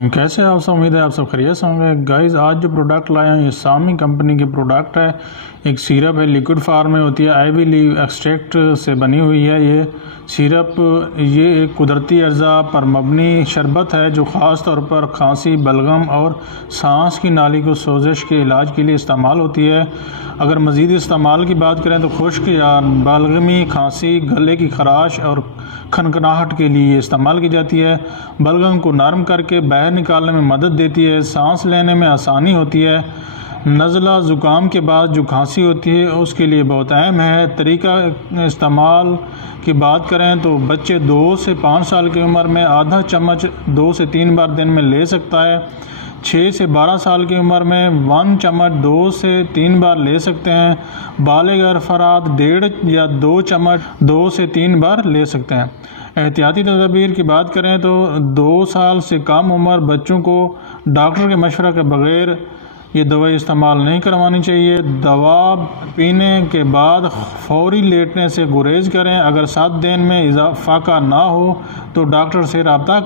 کیسے آپ سب؟ امید ہے آپ سب خیریت سے ہوں گے گائز۔ آج جو پروڈکٹ لائے ہیں یہ سامی کمپنی کی پروڈکٹ ہے۔ ایک سیرپ ہے، لیکوڈ فارم میں ہوتی ہے، آئیوی لیو ایکسٹریکٹ سے بنی ہوئی ہے۔ یہ سیرپ یہ ایک قدرتی اجزاء پر مبنی شربت ہے جو خاص طور پر کھانسی، بلغم اور سانس کی نالی کو سوزش کے علاج کے لیے استعمال ہوتی ہے۔ اگر مزید استعمال کی بات کریں تو خشک یا بلغمی کھانسی، گلے کی خراش اور کھنکھناہٹ کے لیے استعمال کی جاتی ہے۔ بلغم کو نرم کر کے باہر نکالنے میں مدد دیتی ہے، سانس لینے میں آسانی ہوتی ہے۔ نزلہ زکام کے بعد جو کھانسی ہوتی ہے اس کے لیے بہت اہم ہے۔ طریقہ استعمال کی بات کریں تو بچے 2 سے 5 سال کی عمر میں آدھا چمچ 2 سے 3 بار دن میں لے سکتا ہے۔ 6 سے 12 سال کی عمر میں 1 چمچ 2 سے 3 بار لے سکتے ہیں۔ بالغ افراد 1.5 یا 2 چمچ 2 سے 3 بار لے سکتے ہیں۔ احتیاطی تدابیر کی بات کریں تو 2 سال سے کم عمر بچوں کو ڈاکٹر کے مشورہ کے بغیر یہ دوائی استعمال نہیں کروانی چاہیے۔ دوا پینے کے بعد فوری لیٹنے سے گریز کریں۔ اگر 7 دن میں فاقہ نہ ہو تو ڈاکٹر سے رابطہ